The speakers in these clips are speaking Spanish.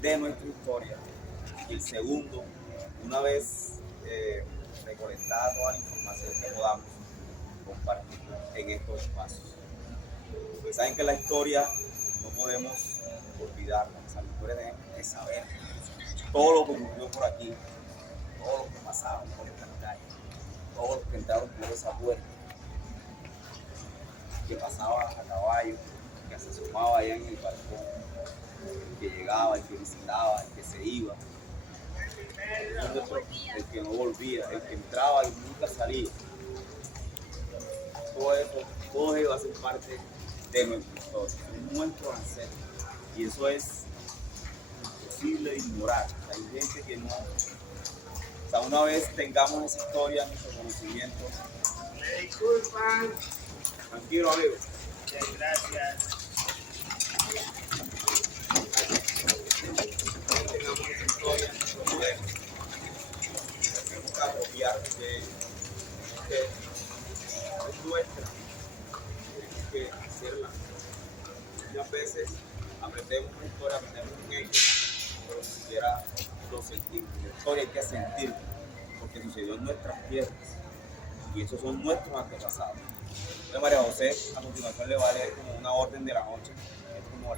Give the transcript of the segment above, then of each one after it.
de nuestra historia. Y el segundo, una vez recolectada toda la información que podamos, compartirla en estos espacios. Porque saben que la historia no podemos olvidarla. O sea, la historia tenemos que saber todo lo que ocurrió por aquí, todo lo que pasaba por estas calles, todos los que entraron por esa puerta, que pasaba a caballo, que se asomaba allá en el balcón, el que llegaba, el que visitaba, el que se iba, el que no volvía, el que entraba y nunca salía. Todo eso va a ser parte de nuestra historia, de nuestros ancestros. Y eso es imposible de ignorar. Hay gente que no. O sea, una vez tengamos esa historia, nuestro conocimiento. Me disculpan. Tranquilo, amigo. Muchas gracias. Tengamos esa historia, no podemos. Tenemos que apropiarnos de ella. Que es nuestra. Tenemos que hacerla. Muchas veces aprendemos una historia, aprendemos un hecho, pero ni siquiera lo sentimos. La historia hay que sentir, porque sucedió en nuestras tierras y esos son nuestros antepasados. Entonces, María José a continuación le va a leer como una orden de la noche, es como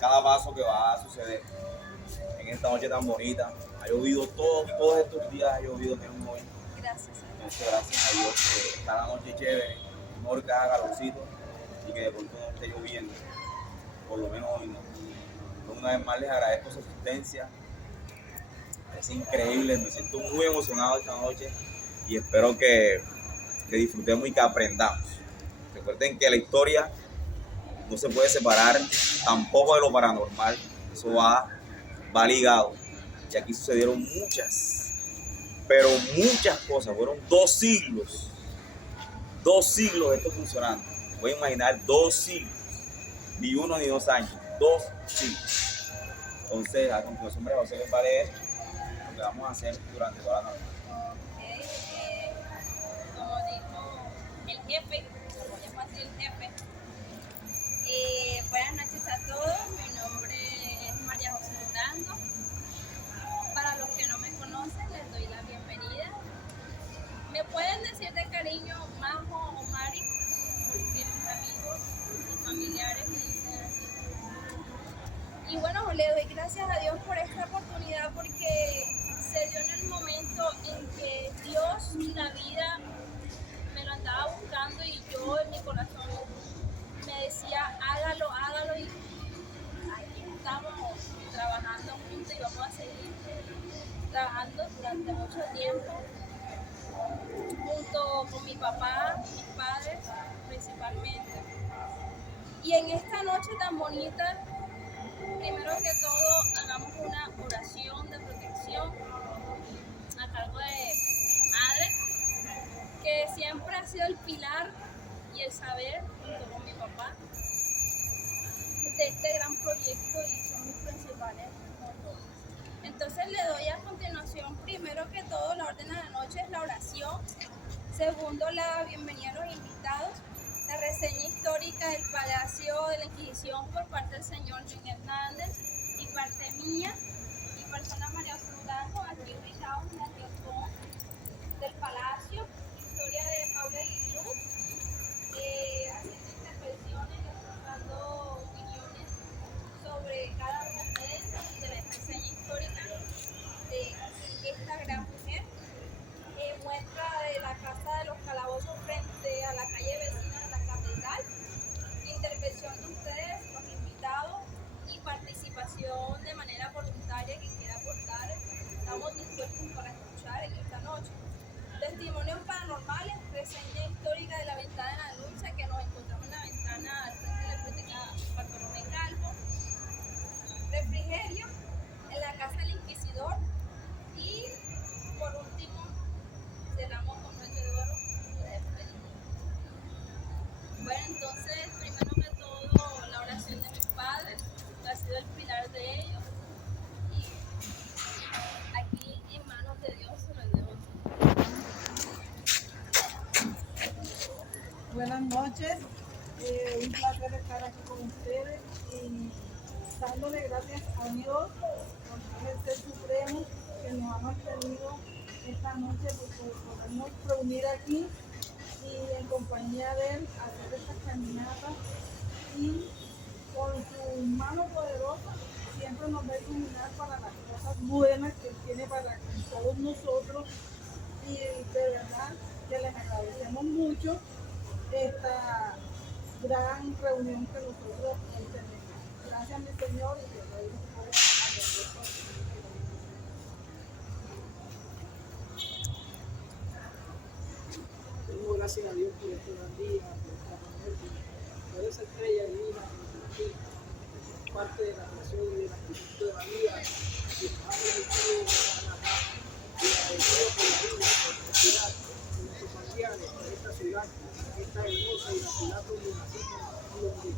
cada paso que va a suceder en esta noche tan bonita. Ha llovido todos estos días, ha llovido menos hoy. Gracias a Dios. Entonces, gracias a Dios que está la noche chévere, mejor que haga calorcito y que de pronto no esté lloviendo, por lo menos hoy no. Una vez más les agradezco su asistencia, es increíble, me siento muy emocionado esta noche y espero que disfrutemos y que aprendamos. Recuerden que la historia no se puede separar tampoco de lo paranormal, eso va ligado. Y aquí sucedieron pero muchas cosas, fueron 2 siglos esto funcionando. Voy a imaginar 2 siglos, ni 1 ni 2 años, 2 siglos. Entonces, a continuación, María José les va a leer lo que vamos a hacer durante toda la noche. Como dijo el jefe, como llama así el jefe, buenas noches a todos, mi nombre es María José Durango. Para los que no me conocen, les doy la bienvenida. Me pueden decir de cariño Majo o Mari, porque mis amigos y familiares me dicen así. Y bueno, le doy gracias a Dios por esta oportunidad, porque se dio en el momento en que Dios y la vida me lo andaba buscando y yo en mi corazón me decía hágalo y ahí estamos trabajando juntos y vamos a seguir trabajando durante mucho tiempo junto con mi papá, mis padres principalmente. Y en esta noche tan bonita, primero que todo hagamos una oración de protección a cargo de mi madre, que siempre ha sido el pilar y el saber junto con mi papá de este gran proyecto y son mis principales motores. Entonces le doy a continuación, primero que todo, la orden de la noche es la oración. Segundo, la bienvenida a los invitados. La reseña histórica del Palacio de la Inquisición por parte del señor John Hernández y parte mía y persona María Durango, aquí ubicados en la rincón del Palacio. Historia de Paula y Luz, haciendo intervenciones y aportando opiniones sobre cada una de ustedes de la reseña histórica de esta gran mujer. Muestra de la Casa de los Calabozos frente a la calle vecina de la capital, intervención de ustedes, los invitados y participación de manera voluntaria que quiera aportar. Estamos dispuestos para escuchar en esta noche. Testimonios paranormales, reseña histórica de la ventana de la Dulce, que nos encontramos en la ventana al frente de la biblioteca Bartolomé Calvo. Refrigerio en la Casa del Inquisidor y por último cerramos con noche de oro de despedida. Bueno, entonces primero que todo la oración de mis padres, que ha sido el pilar de ellos, y aquí en manos de Dios se los debo. Buenas noches, un placer estar aquí con ustedes y dándole gracias a Dios por el Ser Supremo que nos ha mantenido esta noche, porque podemos reunir aquí y en compañía de Él hacer estas caminatas y con su mano poderosa siempre nos va a iluminar para las cosas buenas que Él tiene para todos nosotros y de verdad que les agradecemos mucho esta gran reunión que nosotros hoy tenemos. Gracias mi Señor y que doy Tengo gracias a Dios por este gran día, por esta reunión, por esa estrella divina que nos aquí, parte de la creación y de la actitud de la vida, que nos ha permitido agradecido por la vida, por la ciudad, por nuestros familiares, por esta ciudad, esta hermosa y la ciudad donde nacimos y donde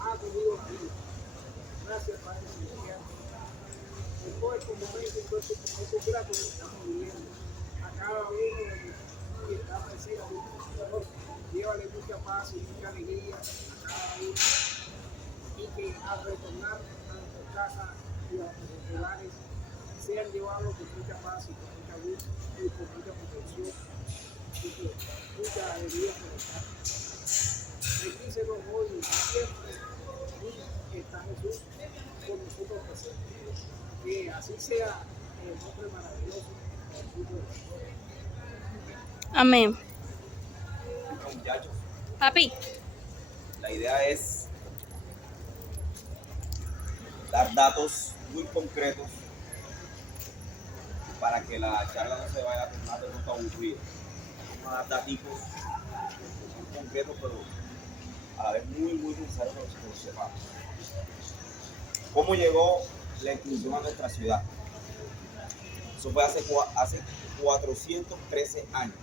ha tenido la vida. Gracias Padre Celestial. En todo estos momentos, en todos estos gratos que estamos viviendo. A cada uno que está presente, Señor, llévale mucha paz y mucha alegría a cada uno. Y que al retornar a nuestras casas y a nuestros hogares sean llevados con mucha paz y con mucha luz y con mucha protección y con mucha alegría por estar. Bendícenos hoy y siempre y está Jesús con nosotros presentes. Que así sea en el nombre maravilloso de Jesús. Amén. Bueno, muchachos, Papi, la idea es dar datos muy concretos para que la charla no se vaya a tornar de pronto aburrida. Vamos a dar datos que son concretos, pero a la vez muy necesarios para que lo sepamos. ¿Cómo llegó la inclusión a nuestra ciudad? Eso fue hace 413 años,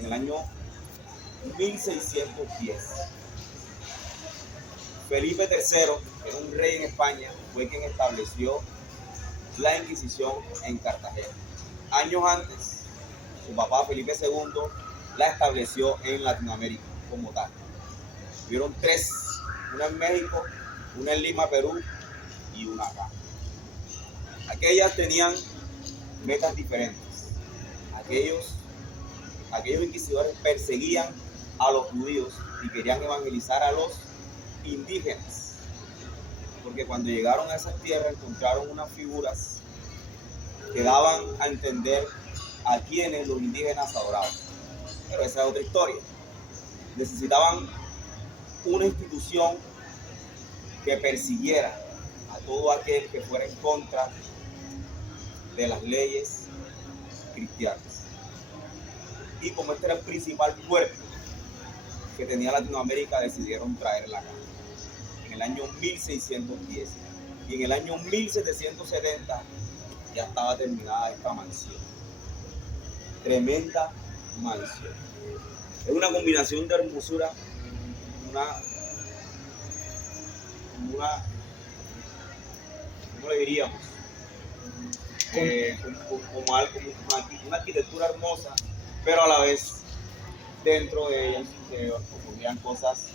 en el año 1610. Felipe III, que era un rey en España, fue quien estableció la Inquisición en Cartagena. Años antes, su papá Felipe II la estableció en Latinoamérica como tal. Hubieron tres, una en México, una en Lima, Perú, y una acá. Aquellas tenían metas diferentes. Aquellos inquisidores perseguían a los judíos y querían evangelizar a los indígenas, porque cuando llegaron a esas tierras encontraron unas figuras que daban a entender a quienes los indígenas adoraban. Pero esa es otra historia. Necesitaban una institución que persiguiera a todo aquel que fuera en contra de las leyes cristianas. Y como este era el principal puerto que tenía Latinoamérica, decidieron traerla acá en el año 1610. Y en el año 1770 ya estaba terminada esta mansión. Tremenda mansión. Es una combinación de hermosura, ¿cómo le diríamos? Una arquitectura hermosa, pero a la vez dentro de ella ocurrían cosas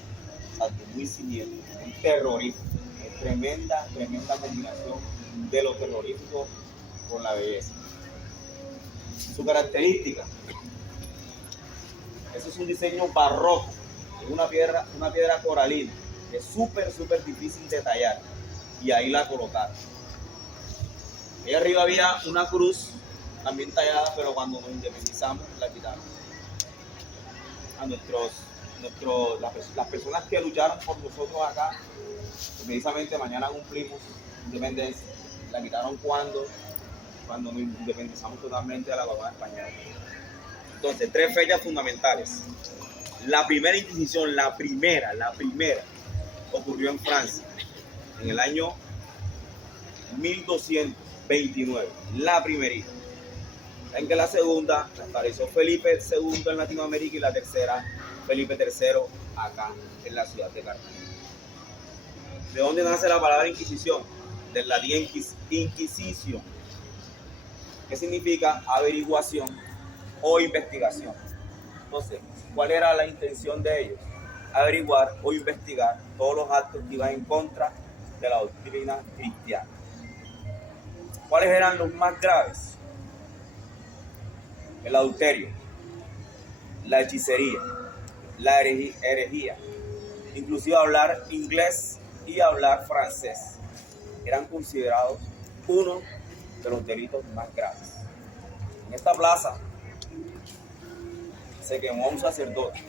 muy siniestras, muy terroríficas. Tremenda combinación de lo terrorífico con la belleza. Su característica: eso es un diseño barroco, una piedra coralina, que es súper difícil de tallar, y ahí la colocaron. Ahí arriba había una cruz también tallada, pero cuando nos independizamos la quitaron. A las personas que lucharon por nosotros acá, precisamente mañana cumplimos independencia, la quitaron cuando nos independizamos totalmente de la corona española. Entonces, tres fechas fundamentales. La primera Inquisición, la primera, ocurrió en Francia, en el año 1229, la primerita. En que la segunda la estableció Felipe II en Latinoamérica y la tercera Felipe III acá en la ciudad de Cartagena. ¿De dónde nace la palabra Inquisición? Del latín inquisition, que significa averiguación o investigación. Entonces, ¿cuál era la intención de ellos? averiguar o investigar todos los actos que iban en contra de la doctrina cristiana. ¿Cuáles eran los más graves? El adulterio, la hechicería, la herejía, inclusive hablar inglés y hablar francés, eran considerados uno de los delitos más graves. En esta plaza se quemó a un sacerdote.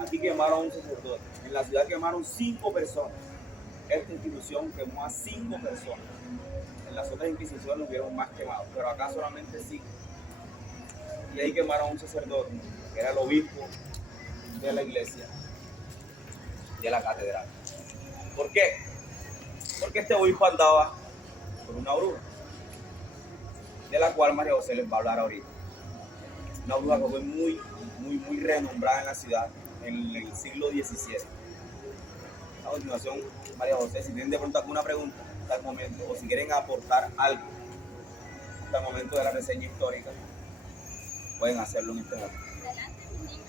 Aquí quemaron a un sacerdote. En la ciudad quemaron 5 personas. Esta institución quemó a 5 personas. En las otras instituciones hubieron más quemados, pero acá solamente 5. Y ahí quemaron a un sacerdote, que era el obispo de la iglesia, de la catedral. ¿Por qué? Porque este obispo andaba con una bruja, de la cual María José les va a hablar ahorita. Una bruja que fue muy renombrada en la ciudad en el siglo XVII. A continuación, María José, si tienen de pronto alguna pregunta hasta el momento, o si quieren aportar algo hasta el momento de la reseña histórica, pueden hacerlo en este momento. Adelante, mis niños.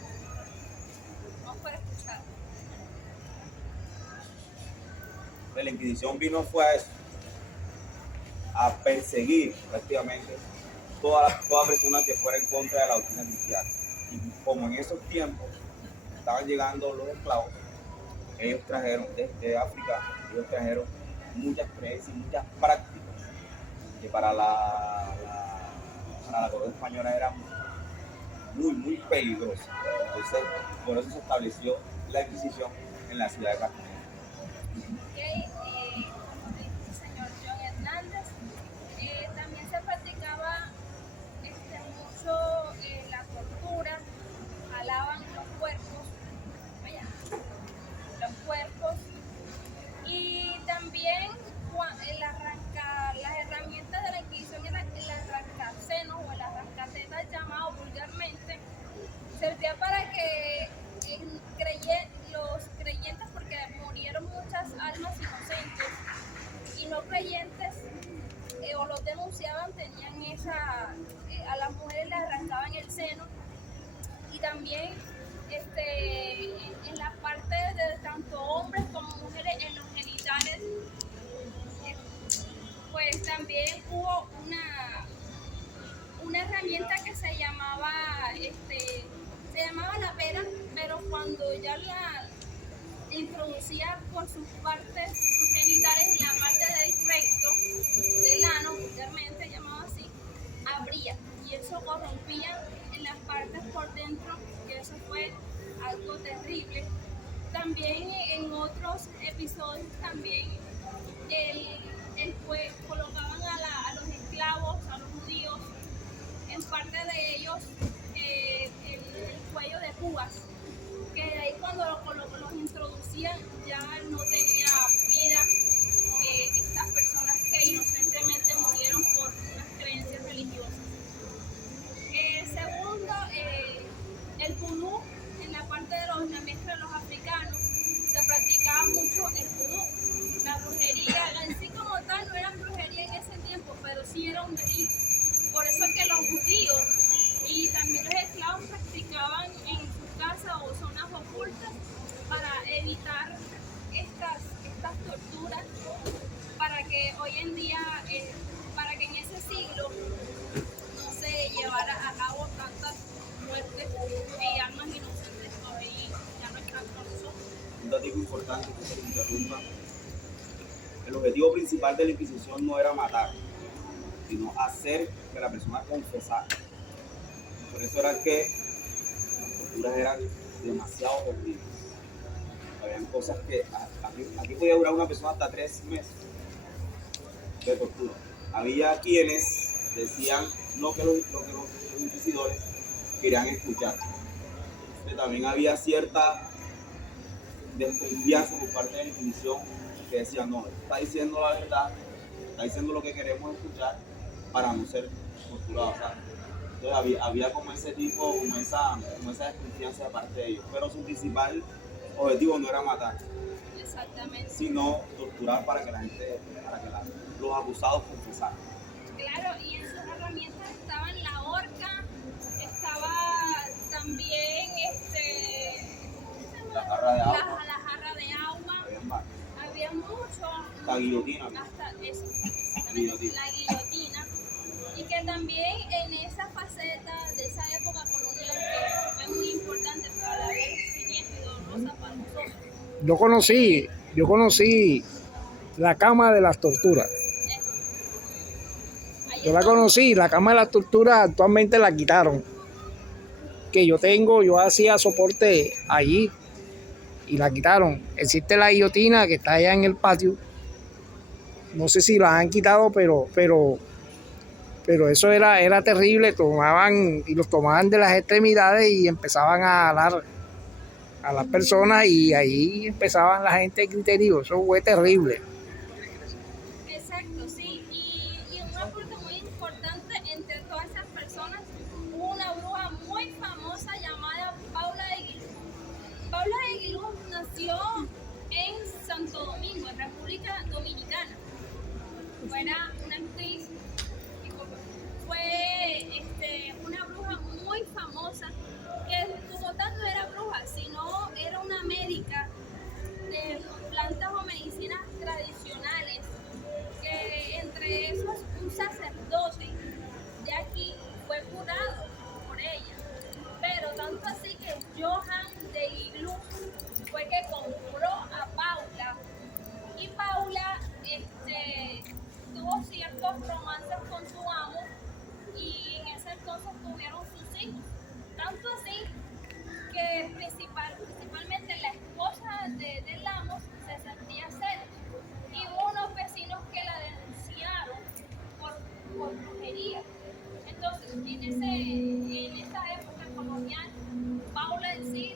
Vamos para escuchar. La Inquisición vino fue a eso, a perseguir prácticamente toda persona que fuera en contra de la doctrina cristiana. Y como en esos tiempos estaban llegando los esclavos, ellos trajeron desde África, ellos trajeron muchas creencias y muchas prácticas que para la corona española eran muy peligrosas. Entonces, por eso se estableció la Inquisición en la ciudad de Cartagena. Como dijo el señor John Hernández, también se practicaba mucho la tortura, jalaban los cuerpos, vaya, los cuerpos, y también las herramientas de la Inquisición eran el arrancasenos o el arrancatetas llamado vulgarmente, servía para que los creyentes, porque murieron muchas almas inocentes y no creyentes, o los denunciaban, tenían a las mujeres les arrancaban el seno, y también en la parte de tanto hombres como mujeres, en los genitales, pues también hubo una herramienta que se llamaba la pera, pero cuando ya la introducía por sus partes, sus genitales, en la parte del recto, del ano, vulgarmente llamado así, abría, y eso corrompía en las partes por dentro, que eso fue algo terrible. También en otros episodios también colocaban a los esclavos, a los judíos, en parte de ellos el cuello de púas, que de ahí cuando los introducían ya no tenía vida estas personas que inocentemente murieron por unas creencias religiosas. Segundo, el vudú, en la parte de la mezcla de los africanos, se practicaba mucho el vudú, la brujería, en sí como tal no era brujería en ese tiempo, pero sí era un delito. Por eso es que los judíos y también los esclavos practicaban en su casa o zonas ocultas para evitar estas torturas, para que hoy en día, para que en ese siglo no se llevara a cabo tantas muertes y almas inocentes hoy ya no están con nosotros. Un dato importante que se interrumpa. El objetivo principal de la Inquisición no era matar, sino hacer que la persona confesara. Por eso era que las torturas eran demasiado horribles. Habían cosas que aquí podía durar una persona hasta 3 meses de tortura. Había quienes decían lo que los inquisidores querían escuchar. Pero también había cierta desconfianza por parte de la Inquisición, que decían, no, está diciendo la verdad, está diciendo lo que queremos escuchar para no ser torturados. Entonces había como ese tipo, como esa desconfianza de parte de ellos. Pero su principal objetivo no era matar, Exactamente. sino torturar para que los acusados confesaran. Claro, y en sus herramientas estaban la horca, estaba también La jarra de agua. la jarra de agua, Había más. había mucho, La guillotina. hasta eso, Guillotina. la guillotina, y que también en esa faceta de esa época colonial que fue muy importante, pero a la vez siniestra y dolorosa para nosotros. Yo conocí la cama de las torturas. Ahí Yo la entonces, conocí, la cama de las torturas actualmente la quitaron. Que yo hacía soporte allí y la quitaron. Existe la guillotina que está allá en el patio. No sé si la han quitado, pero eso era terrible. Los tomaban de las extremidades y empezaban a jalar a las personas y ahí empezaban la gente de criterio. Eso fue terrible. exacto, sí, y un aporte muy importante entre todas esas personas, hubo una bruja muy famosa llamada Paula de Aguiluz. Paula de Aguiluz nació en Santo Domingo, en República Dominicana. Fue una actriz, fue una bruja muy famosa, que como tanto era bruja, sino era una médica de plantas o medicinas tradicionales, que entre esos un sacerdote de aquí fue curado por ella. Pero tanto así que Johan de Aguiluz fue que compró a Paula, y Paula tuvo ciertos romances con su amo, y en ese entonces tuvieron sus hijos. Tanto así que principalmente la esposa del amo se sentía celos, y hubo unos vecinos que la denunciaron por brujería. Entonces, en esa época colonial, Paula en sí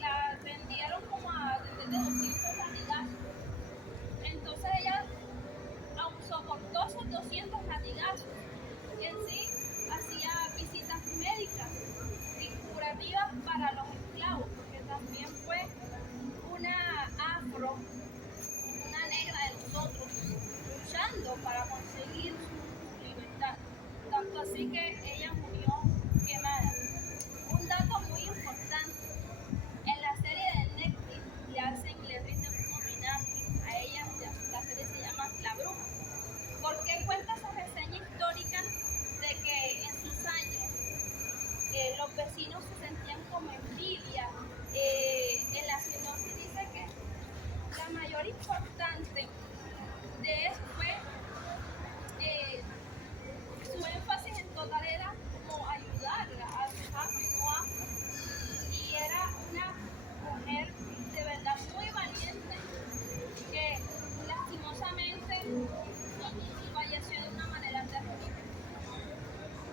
la vendieron como a desde 200 latigazos. Entonces ella aún soportó esos 200 latigazos, y en sí hacía visitas médicas y curativas para los esclavos, porque también fue una afro, una negra de nosotros, luchando para conseguir su libertad. Tanto así que ella murió quemada. Un dato muy importante, en la serie de Netflix le rinden un homenaje a ella. La serie se llama La Bruja, porque cuenta esa reseña histórica de que en sus años los vecinos se sentían como envidia. En la sinopsis dice que la mayor importante de eso fue su énfasis en total era como ayudarla a su afro y no afro, y era una mujer de verdad muy valiente, que lastimosamente falleció de una manera terrible.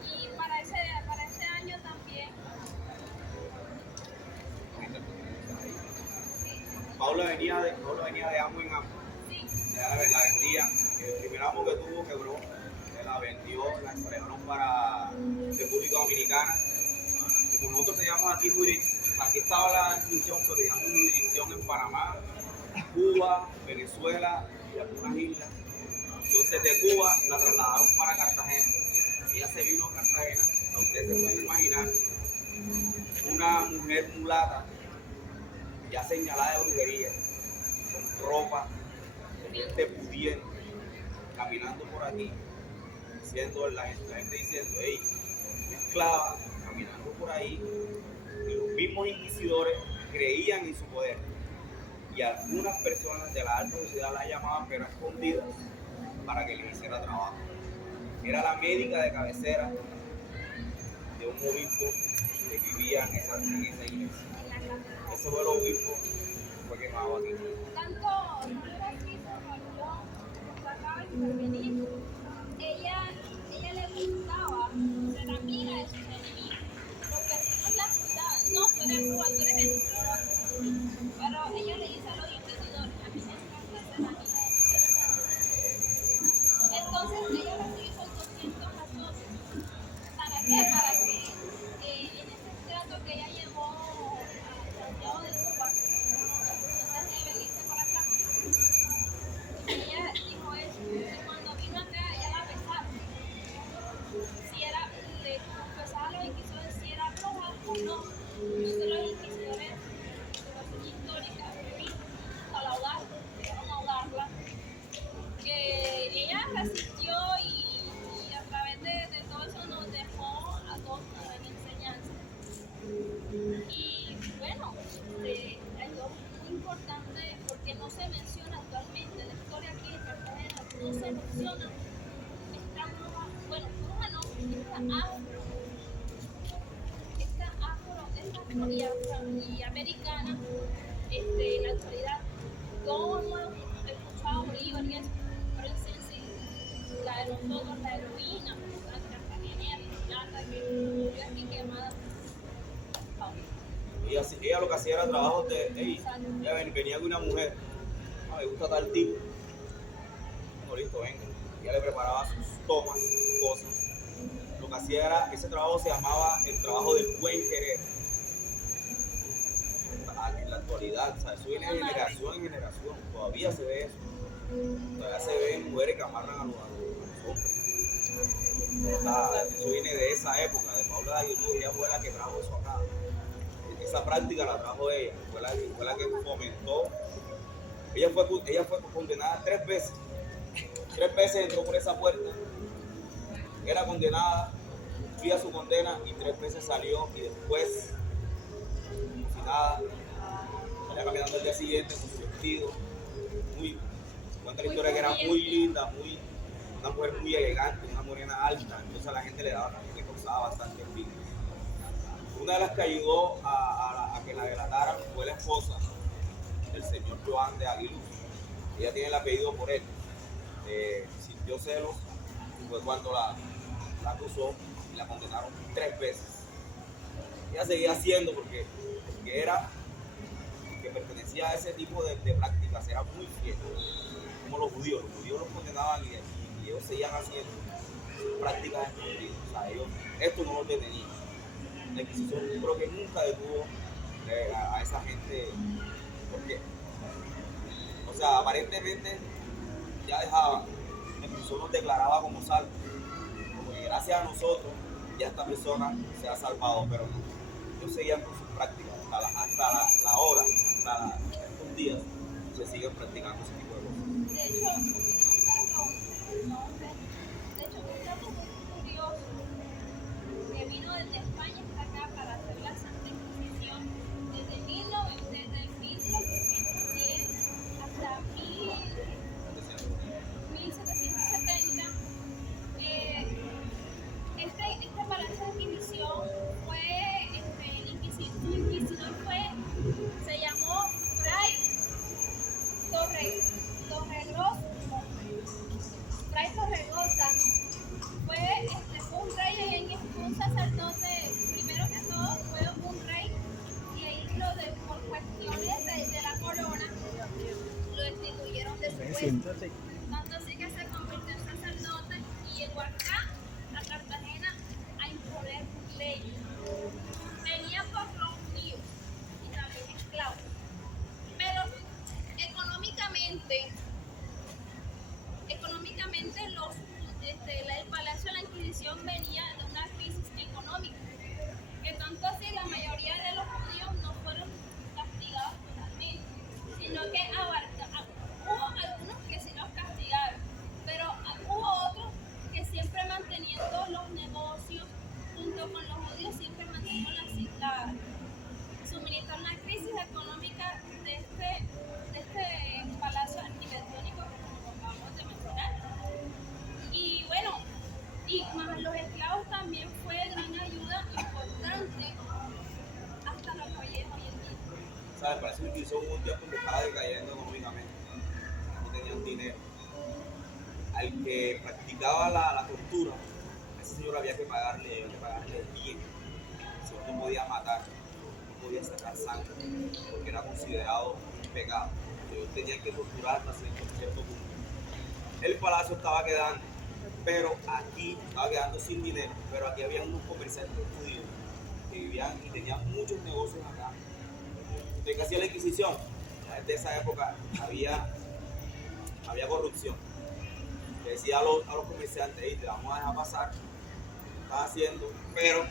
Y para ese año también Paula venía de amo en amo. sí, Ya la vendía. El primer amo que tuvo quebró. Se la vendió, la exportaron para República Dominicana. Como nosotros teníamos aquí aquí estaba la jurisdicción, pero teníamos jurisdicción en Panamá, Cuba, Venezuela y algunas islas. Entonces de Cuba la trasladaron para Cartagena. Ella se vino a Cartagena. Ustedes se pueden imaginar una mujer mulata ya señalada de brujería, con ropa, de gente pudiente, caminando por aquí, diciendo la gente diciendo, hey, una esclava, caminando por ahí, y los mismos inquisidores creían en su poder. Y algunas personas de la alta sociedad la llamaban, pero escondidas, para que le hiciera trabajo. Era la médica de cabecera de un obispo que vivía en esa iglesia. Ese fue el obispo que fue quemado aquí. tanto así se volvió, trataba de intervenir. Ella le gustaba ser amiga de sus enemigos. Los vecinos la acusaban, no, tú eres bruja, tú eres esto, pero ella le dice a los inquisidores, a mí me encanta ser amiga de sus enemigos. Entonces ella recibió esos 200 azotes. ¿Para qué? Para que en ese trato que ella llevó a Santiago de Cuba, menciona esta nueva, bueno, bruja no, esta y americana, en la actualidad, todo el mundo ha escuchado a Bolívar y eso, pero en sí, la de nosotros, la heroína, la cartagenera, la que murió aquí quemada. Ella lo que hacía era trabajo de, ella venía con una mujer, me gusta tal tipo, no, listo, venga. Ella le preparaba sus tomas, sus cosas. Lo que hacía era, ese trabajo se llamaba el trabajo del buen querer. En la actualidad, o sea, eso viene de generación en generación, todavía se ve eso. Todavía se ven mujeres que amarran a los hombres. Eso viene de esa época, de Paula de Ayutú, ella fue la que trajo eso acá. Esa práctica la trajo ella, fue la que fomentó. Ella fue condenada 3 veces. 3 veces entró por esa puerta, era condenada, cumplía su condena y 3 veces salió y después, como si nada, salía caminando el día siguiente con su vestido. Cuenta la historia que era muy linda, una mujer muy elegante, una morena alta, entonces a la gente le causaba bastante envidia. Una de las que ayudó a que la delataran fue la esposa del señor Joan de Aguiluz. Ella tiene el apellido por él. Sintió celos y fue cuando la acusó y la condenaron 3 veces. Ella seguía haciendo porque pertenecía a ese tipo de prácticas, era muy fiel, como los judíos los condenaban y ellos seguían haciendo prácticas escondidas, o sea, esto no lo detenían. La Inquisición creo que nunca detuvo a esa gente, porque, o sea, aparentemente ya dejaban, la Inquisición nos declaraba como salvos, porque gracias a nosotros ya esta persona se ha salvado, pero no, ellos seguían con sus prácticas hasta la hora, hasta estos días se siguen practicando ese tipo de cosas. De hecho, un dato muy curioso que vino desde España hasta acá para hacer la Santa Inquisición desde 1710 hasta 1770. Este Palacio de Inquisición fue, el inquisidor se llamó Fray Torregrosa. Fue un rey, fue un sacerdote, primero que todo fue un rey, y ahí por cuestiones de la corona lo destituyeron de su puesto. Tanto así que se convirtió en sacerdote y llegó acá a Cartagena a imponer leyes. Venía por los judíos y también esclavos. Pero económicamente el Palacio de la Inquisición venía de una crisis económica, que tanto así la mayoría de los judíos no fueron castigados totalmente, sino que hubo algunos que sí los castigaron, pero hubo otros que siempre manteniendo los negocios junto con los judíos, siempre manteniendo suministraron la crisis económica de este palacio arquitectónico como acabamos de mencionar. Y bueno, y más los esclavos también fue de gran ayuda importante hasta lo que hoy en día. ¿Sabes? Parece que utilizó un tiempo que estaba decayendo económicamente, no tenían dinero. Al que practicaba la tortura, a ese señor había que pagarle bien. El señor no podía matar, no podía sacar sangre, porque era considerado un pecado. Ellos tenían que torturar hasta cierto punto. El palacio estaba quedando, pero aquí estaba quedando sin dinero, pero aquí había unos comerciantes judíos que vivían y tenían muchos negocios acá. Entonces, ¿qué hacía la Inquisición? Desde esa época había corrupción. Le decía a los comerciantes, hey, te vamos a dejar pasar, lo estás haciendo, pero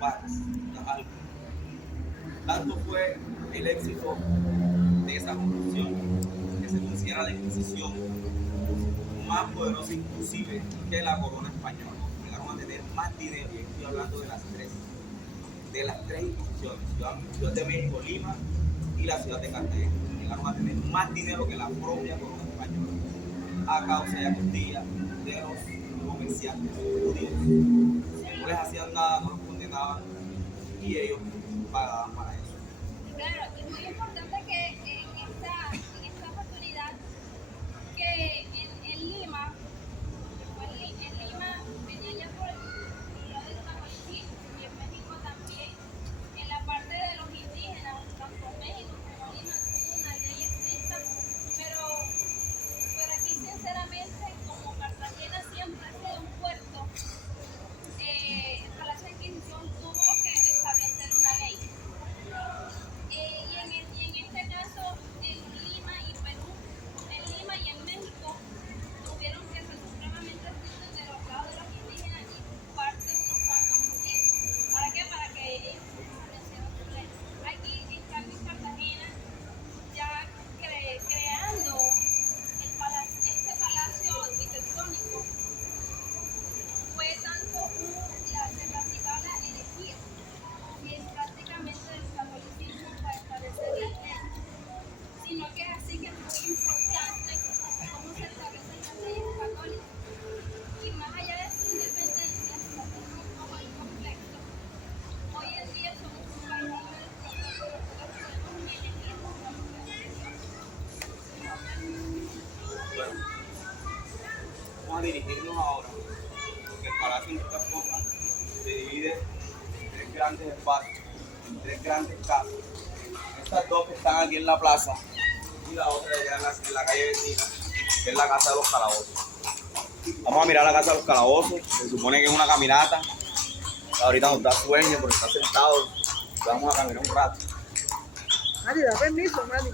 pagas algo. Tanto fue el éxito de esa corrupción que se considera la Inquisición más poderosa inclusive que la corona española. Llegaron a tener más dinero, y estoy hablando de las tres instituciones, Ciudad de México, Lima y la ciudad de Cartagena. Llegaron a tener más dinero que la propia corona española. a causa y a costilla de los comerciantes judíos. No les hacían nada, no los condenaban y ellos pagaban para eso. Claro, es muy importante que en esta oportunidad que en Lima, pues en Lima venía ya por el lado de Tamaulipas y en México también, en la parte de los indígenas, tanto en México como Lima, tuvo una ley estricta, pero aquí sinceramente, como Cartagena siempre ha sido un puerto, el Palacio de Inquisición tuvo que establecer una ley. Y en este caso, en Lima y Perú, en Lima y en México, tuvieron que ser supremamente estrictos de los lados de los indígenas y unos cuantos judíos. ¿Para qué? Para que ellos establecieran su ley. Aquí, en cambio, en Cartagena, ya creando este palacio arquitectónico, fue tanto se practicaba la herejía y es prácticamente el catolicismo para establecer la ley, sino que es así que es muy importante cómo se establecen las leyes católicas. Y más allá de su independencia, como el conflicto, hoy en día somos un país libre, nosotros podemos elegir nuestra propia religión. Bueno, vamos a dirigirnos ahora, porque el palacio en estas cosas se divide en tres grandes espacios, en tres grandes casas. Estas dos que están aquí en la plaza y la otra allá en la calle vecina, que es la casa de los calabozos. Vamos a mirar la casa de los calabozos, se supone que es una caminata. Ahorita nos da sueño porque está sentado, vamos a caminar un rato. Mari, da permiso, Mari.